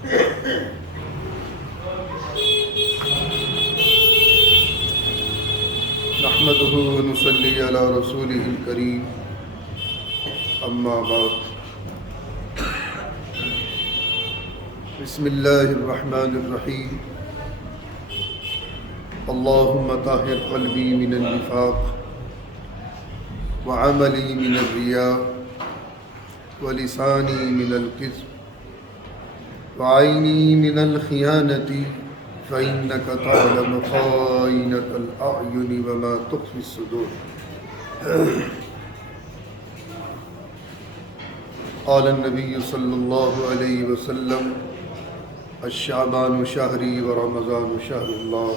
نحمده ونصلي على رسوله الكريم اما بعد بسم الله الرحمن الرحيم اللهم طهر قلبي من النفاق وعملي من الرياء ولساني من الكذب وعيني من الخيانة فإنك تعلم خائنة الأعين وما تخفي الصدور قال النبي صلى الله عليه وسلم الشعبان شهري ورمضان شهر الله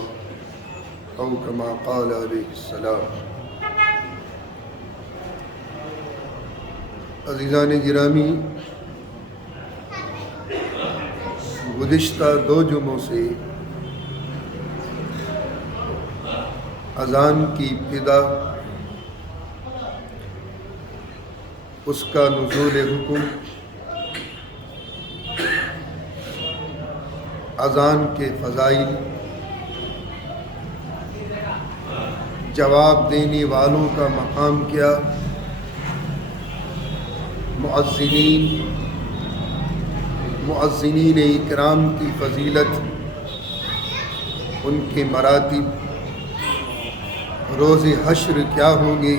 أو كما قال عليه السلام۔ عزیزان گرامی، گزشتہ 2 جمعوں سے اذان کی ابتدا، اس کا نزول حکم، اذان کے فضائل، جواب دینے والوں کا مقام کیا، مؤذنین اکرام کی فضیلت، ان کے مراتب، روز حشر کیا ہوں گے،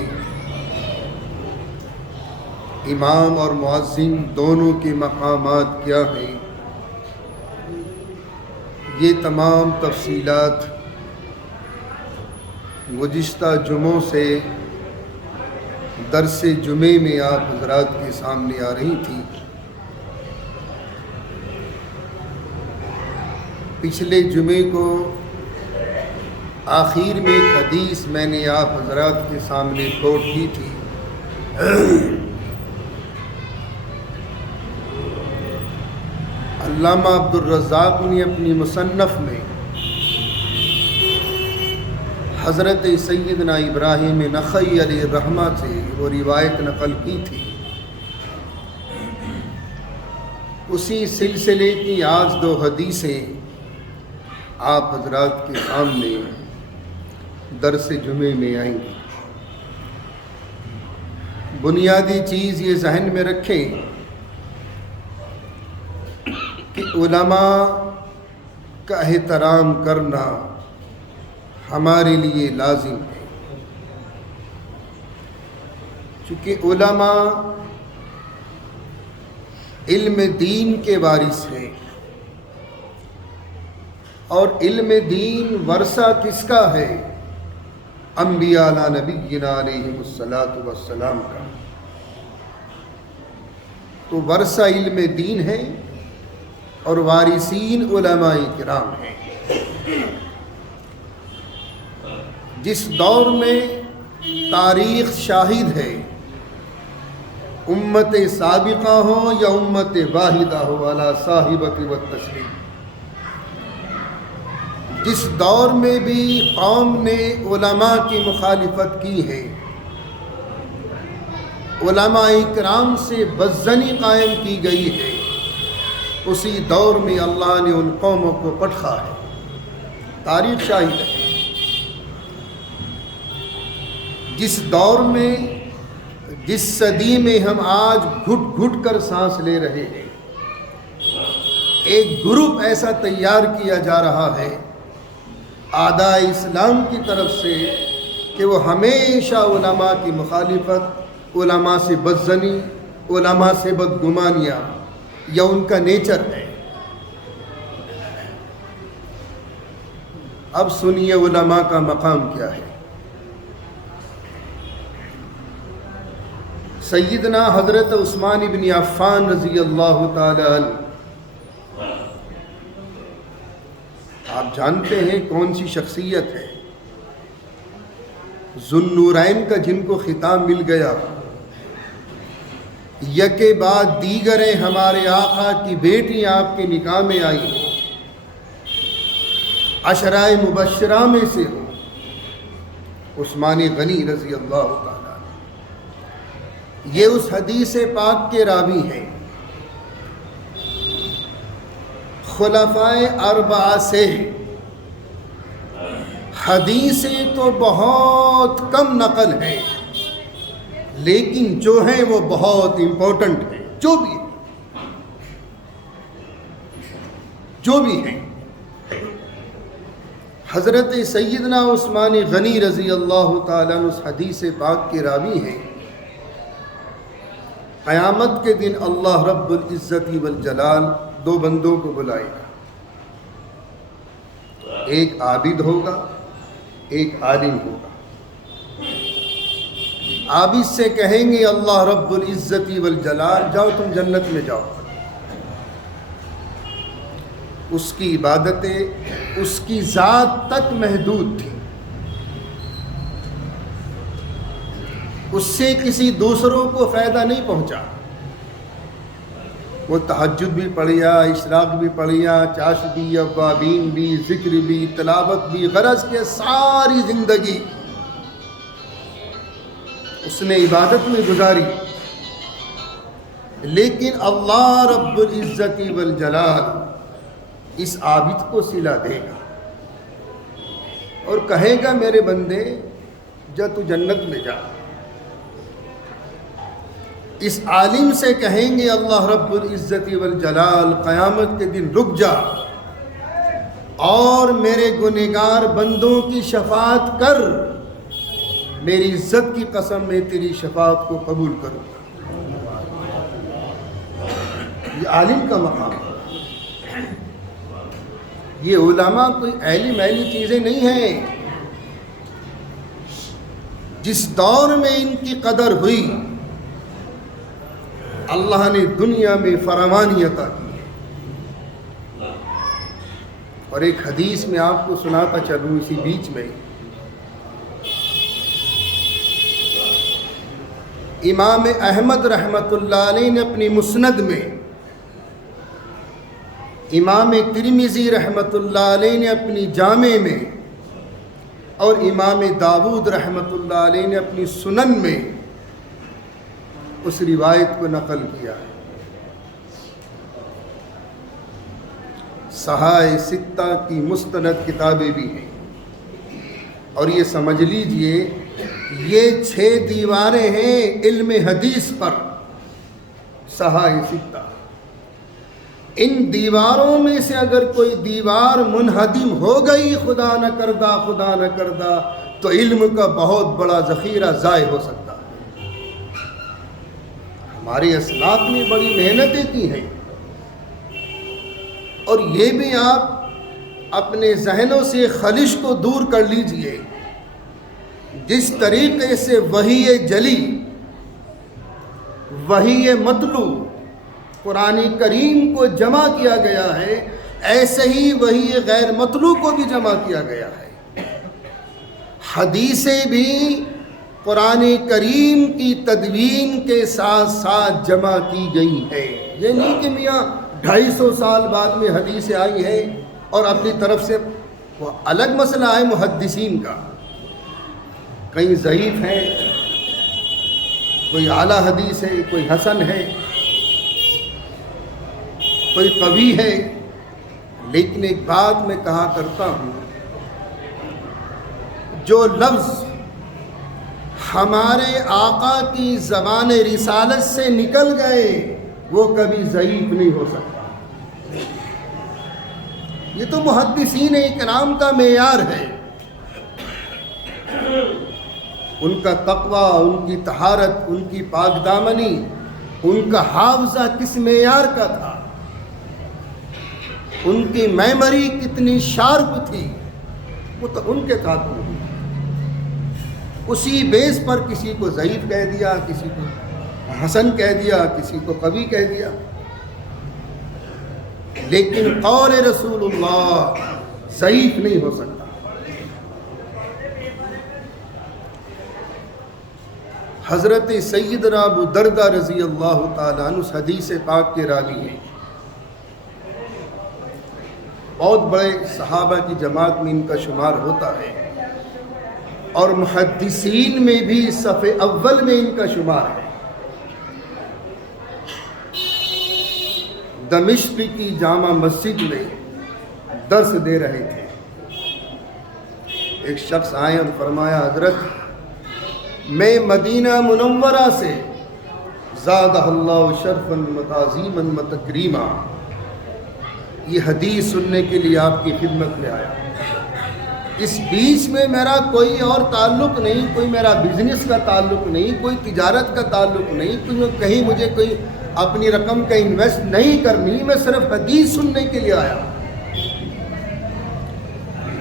امام اور مؤذن دونوں کے مقامات کیا ہیں، یہ تمام تفصیلات گزشتہ جمعوں سے درس جمعے میں آپ حضرات کے سامنے آ رہی تھی۔ پچھلے جمعے کو آخر میں ایک حدیث میں نے آپ حضرات کے سامنے کوٹ کی تھی، علامہ عبدالرزاق نے اپنی مصنف میں حضرت سیدنا ابراہیم نخعی علیہ الرحمہ سے وہ روایت نقل کی تھی۔ اسی سلسلے کی آج 2 حدیثیں آپ حضرات کے سامنے درس جمعے میں آئیں گی۔ بنیادی چیز یہ ذہن میں رکھیں کہ علماء کا احترام کرنا ہمارے لیے لازم ہے، چونکہ علماء علم دین کے وارث ہیں، اور علم دین ورثہ کس کا ہے؟ انبیاء علی نبینا علیہم الصلاۃ والسلام کا۔ تو ورثہ علم دین ہے اور وارثین علماء کرام ہیں۔ جس دور میں تاریخ شاہد ہے، امت سابقہ ہو یا امت واحدہ ہو علی صاحبۃ والتسلیم، جس دور میں بھی قوم نے علماء کی مخالفت کی ہے، علماء کرام سے بدظنی قائم کی گئی ہے، اسی دور میں اللہ نے ان قوموں کو پٹخا ہے۔ تاریخ شاہد ہے۔ جس دور میں، جس صدی میں ہم آج گھٹ گھٹ کر سانس لے رہے ہیں، ایک گروپ ایسا تیار کیا جا رہا ہے اعداء اسلام کی طرف سے کہ وہ ہمیشہ علماء کی مخالفت، علماء سے بدظنی، علماء سے بدگمانیاں، یا ان کا نیچر ہے۔ اب سنیے علماء کا مقام کیا ہے۔ سیدنا حضرت عثمان بن عفان رضی اللہ تعالی عنہ، آپ جانتے ہیں کون سی شخصیت ہے؟ ذو النورین کا جن کو خطاب مل گیا، یکے بعد دیگریں ہمارے آقا کی بیٹیاں آپ کے نکاح میں آئیں، عشرہ مبشرہ میں سے ہو عثمان غنی رضی اللہ تعالیٰ عنہ۔ یہ اس حدیث پاک کے راوی ہیں۔ خلفائے اربعہ سے حدیثیں تو بہت کم نقل ہیں، لیکن جو ہیں وہ بہت امپورٹنٹ ہیں، جو بھی ہیں۔ حضرت سیدنا عثمان غنی رضی اللہ تعالیٰ عنہ اس حدیث پاک کے راوی ہیں۔ قیامت کے دن اللہ رب العزت والجلال دو بندوں کو بلائے گا، ایک عابد ہوگا، ایک عالم ہوگا۔ عابد سے کہیں گے اللہ رب العزت والجلال جاؤ تم جنت میں جاؤ، اس کی عبادتیں اس کی ذات تک محدود تھی، اس سے کسی دوسروں کو فائدہ نہیں پہنچا۔ وہ تہجد بھی پڑھیا، اشراق بھی پڑھیا، چاش بھی، اوابین بھی، ذکر بھی، تلاوت بھی، غرض کے ساری زندگی اس نے عبادت میں گزاری، لیکن اللہ رب العزت والجلال اس عابد کو صلہ دے گا اور کہے گا میرے بندے جا تو جنت میں جا۔ اس عالم سے کہیں گے اللہ رب العزت والجلال قیامت کے دن رک جا اور میرے گنہگار بندوں کی شفاعت کر، میری عزت کی قسم میں تیری شفاعت کو قبول کروں گا۔ یہ عالم کا مقام ہے۔ یہ علماء کوئی ایلی چیزیں نہیں ہیں۔ جس دور میں ان کی قدر ہوئی اللہ نے دنیا میں فراوانی عطا کی۔ اور ایک حدیث میں آپ کو سناتا چلوں اسی بیچ میں، امام احمد رحمۃ اللہ علیہ نے اپنی مسند میں، امام ترمذی رحمۃ اللہ علیہ نے اپنی جامع میں، اور امام داود رحمۃ اللہ علیہ نے اپنی سنن میں اس روایت کو نقل کیا ہے۔ صحائح ستہ کی مستند کتابیں بھی ہیں، اور یہ سمجھ لیجئے یہ 6 دیواریں ہیں علم حدیث پر، صحائح ستہ۔ ان دیواروں میں سے اگر کوئی دیوار منہدم ہو گئی خدا نہ کردہ تو علم کا بہت بڑا ذخیرہ ضائع ہو سکتا ہے۔ ہمارے اسلاف نے بڑی محنتیں کی ہیں، اور یہ بھی آپ اپنے ذہنوں سے خلش کو دور کر لیجئے، جس طریقے سے وحی جلی، وحی مطلوع قرآن کریم کو جمع کیا گیا ہے، ایسے ہی وحی غیر مطلوع کو بھی جمع کیا گیا ہے۔ حدیثیں بھی قرآن کریم کی تدوین کے ساتھ ساتھ جمع کی گئی ہیں۔ یہ نہیں کہ میاں 250 سال بعد میں حدیثیں آئی ہیں اور اپنی طرف سے، وہ الگ مسئلہ ہے محدثین کا، کئی ضعیف ہیں، کوئی اعلیٰ حدیث ہے، کوئی حسن ہے، کوئی قوی ہے۔ لیکن ایک بات میں کہا کرتا ہوں، جو لفظ ہمارے آقا کی زبان رسالت سے نکل گئے وہ کبھی ضعیف نہیں ہو سکتا۔ یہ تو محدثین اکرام کا معیار ہے۔ ان کا تقویٰ، ان کی طہارت، ان کی پاک دامنی، ان کا حافظہ کس معیار کا تھا، ان کی میموری کتنی شارپ تھی، وہ تو ان کے ساتھ ہوئی۔ اسی بیس پر کسی کو ضعیف کہہ دیا، کسی کو حسن کہہ دیا، کسی کو قوی کہہ دیا، لیکن قول رسول اللہ ضعیف نہیں ہو سکتا۔ حضرت سیدنا ابو دردہ رضی اللہ تعالیٰ عنہ اس حدیث پاک کے راوی ہیں، بہت بڑے صحابہ کی جماعت میں ان کا شمار ہوتا ہے، اور محدثین میں بھی صف اول میں ان کا شمار ہے۔ دمشق کی جامع مسجد میں درس دے رہے تھے۔ ایک شخص آئے اور فرمایا حضرت میں مدینہ منورہ سے زادہ اللہ شرفا و تعظیما و تکریما یہ حدیث سننے کے لیے آپ کی خدمت میں آیا۔ اس بیچ میں میرا کوئی اور تعلق نہیں، کوئی میرا بزنس کا تعلق نہیں، کوئی تجارت کا تعلق نہیں، کہیں مجھے کوئی اپنی رقم کا انویسٹ نہیں کرنی، میں صرف حدیث سننے کے لیے آیا۔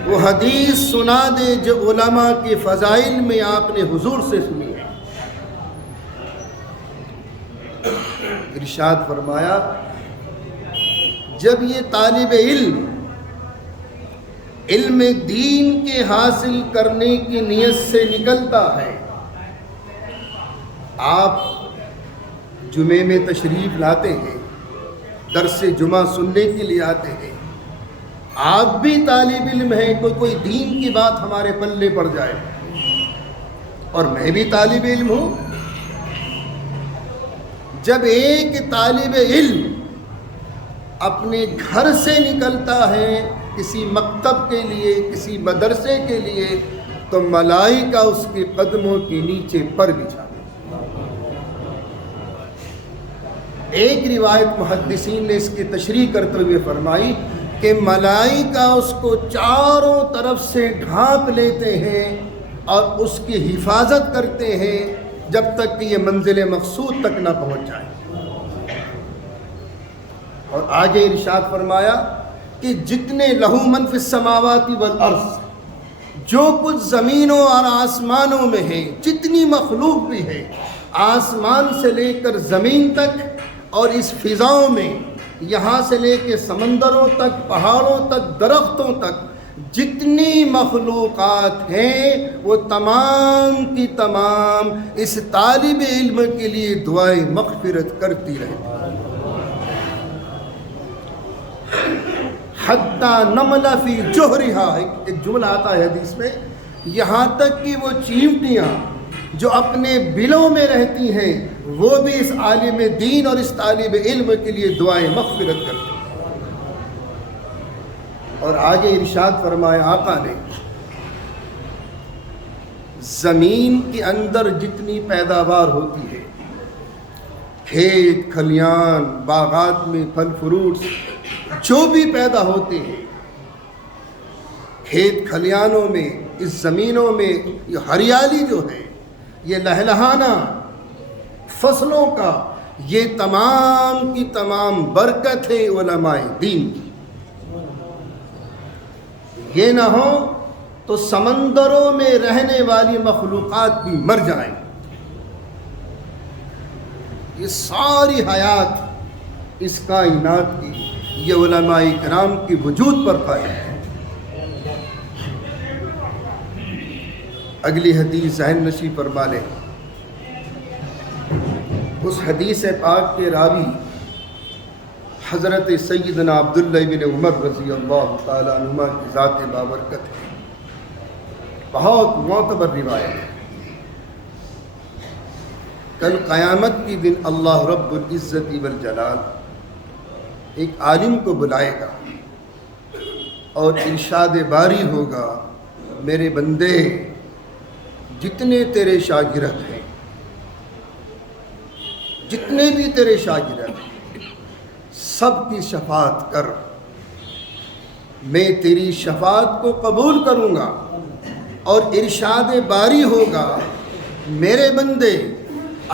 وہ حدیث سنا دے جو علماء کے فضائل میں آپ نے حضور سے سنی ہے۔ ارشاد فرمایا جب یہ طالب علم دین کے حاصل کرنے کی نیت سے نکلتا ہے، آپ جمعے میں تشریف لاتے ہیں، درس جمعہ سننے کے لیے آتے ہیں، آپ بھی طالب علم ہیں، کوئی دین کی بات ہمارے پلے پڑ جائے اور میں بھی طالب علم ہوں۔ جب ایک طالب علم اپنے گھر سے نکلتا ہے کسی مکتب کے لیے، کسی مدرسے کے لیے، تو ملائکہ اس کے قدموں کے نیچے پر بچھا۔ ایک روایت محدثین نے اس کی تشریح کرتے ہوئے فرمائی کہ ملائکہ اس کو چاروں طرف سے ڈھانپ لیتے ہیں اور اس کی حفاظت کرتے ہیں جب تک کہ یہ منزل مقصود تک نہ پہنچ جائے۔ اور آگے ارشاد فرمایا کہ جتنے لہو من فی السماوات والارض، جو کچھ زمینوں اور آسمانوں میں ہے، جتنی مخلوق بھی ہے، آسمان سے لے کر زمین تک اور اس فضاؤں میں، یہاں سے لے کے سمندروں تک، پہاڑوں تک، درختوں تک جتنی مخلوقات ہیں وہ تمام کی تمام اس طالب علم کے لیے دعائے مغفرت کرتی رہتی۔ حتی نمل فی جوہرہا، ایک جملہ آتا ہے حدیث میں، یہاں تک کہ وہ چیونٹیاں جو اپنے بلوں میں رہتی ہیں وہ بھی اس عالم دین اور اس طالب علم کے لیے دعائیں مغفرت کرتی ہیں۔ اور آگے ارشاد فرمایا آقا نے، زمین کے اندر جتنی پیداوار ہوتی ہے، کھیت کھلیان، باغات میں پھل فروٹس جو بھی پیدا ہوتے ہیں، کھیت کھلیانوں میں، اس زمینوں میں یہ ہریالی جو ہے، یہ لہلہانہ فصلوں کا، یہ تمام کی تمام برکت ہے علماء دین کی۔ یہ نہ ہو تو سمندروں میں رہنے والی مخلوقات بھی مر جائیں۔ یہ ساری حیات اس کائنات کی یہ علماء کرام کی وجود پر قائم ہے۔ اگلی حدیث ذہن نشی فرما لیں۔ اس حدیث پاک کے راوی حضرت سیدنا عبداللہ بن عمر رضی اللہ تعالیٰ عنہما کی ذات بابرکت ہے، بہت معتبر روایت ہے۔ کل قیامت کی دن اللہ رب العزت والجلال ایک عالم کو بلائے گا اور ارشاد باری ہوگا، میرے بندے جتنے تیرے شاگرد ہیں، جتنے بھی تیرے شاگرد ہیں، سب کی شفاعت کر، میں تیری شفاعت کو قبول کروں گا۔ اور ارشاد باری ہوگا، میرے بندے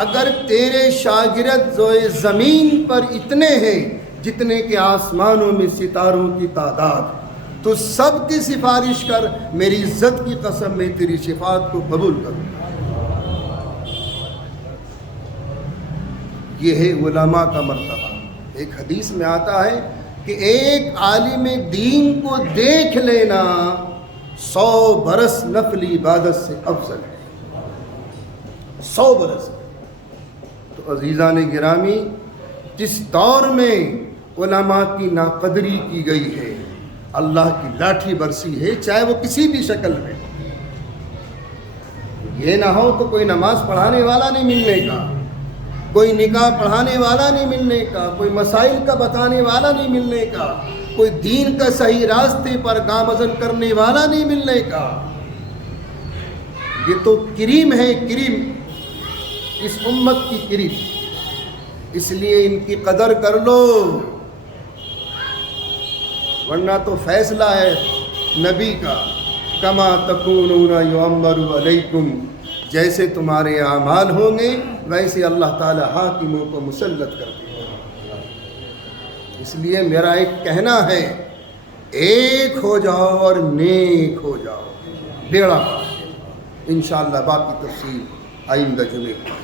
اگر تیرے شاگرد زوئے زمین پر اتنے ہیں جتنے کہ آسمانوں میں ستاروں کی تعداد، تو سب کی سفارش کر، میری عزت کی قسم میں تیری شفاعت کو قبول کروں۔ یہ ہے علماء کا مرتبہ۔ ایک حدیث میں آتا ہے کہ ایک عالم دین کو دیکھ لینا 100 برس نفل عبادت سے افضل ہے۔ 100 برس۔ تو عزیزان گرامی، جس دور میں علماء کی ناقدری کی گئی ہے، اللہ کی لاٹھی برسی ہے، چاہے وہ کسی بھی شکل میں، یہ نہ ہو تو کوئی نماز پڑھانے والا نہیں ملنے کا، کوئی نکاح پڑھانے والا نہیں ملنے کا، کوئی مسائل کا بتانے والا نہیں ملنے کا، کوئی دین کا صحیح راستے پر گامزن کرنے والا نہیں ملنے کا۔ یہ تو کریم ہے، کریم، اس امت کی کریم، اس لیے ان کی قدر کر لو، ورنہ تو فیصلہ ہے نبی کا، کما تکونون یعمر علیکم، جیسے تمہارے اعمال ہوں گے ویسے اللہ تعالی حاکموں کو مسلط کر دے گا۔ اس لیے میرا ایک کہنا ہے، ایک ہو جاؤ اور نیک ہو جاؤ، بیڑا پار۔ انشاءاللہ باقی تفصیل آئندہ جمعے کو۔